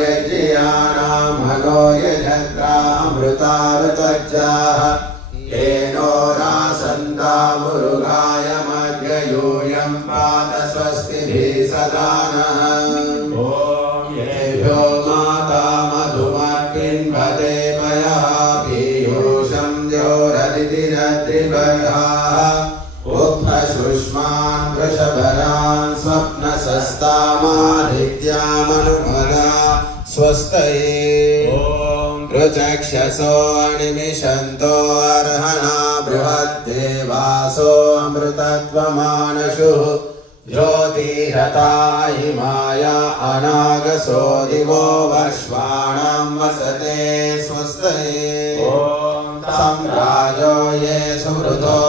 यज्ञानां हनो यजत्रामृतावृतज्जाः येनो रासन्तामुरुगाय मध्ययूयं पात स्वस्तिभिः सदा नः। ॐ येभ्यो माता मधुमग्निन्वदे पयः पीयूषं द्योरदितिरद्रिवर्हाः उक्थशुष्मान् वृषभरान् स्वप्नसस्तामादित्यामनुमदा स्वस्तये। ॐ ऋचक्षसो अनिमिषन्तो अर्हणा बृहद्देवासो अमृतत्वमानशुः ज्योतिरथा इमाया अनागसो दिवो वर्ष्वाणां वसते स्वस्तये। ॐ सम्राजो ये सुहृदो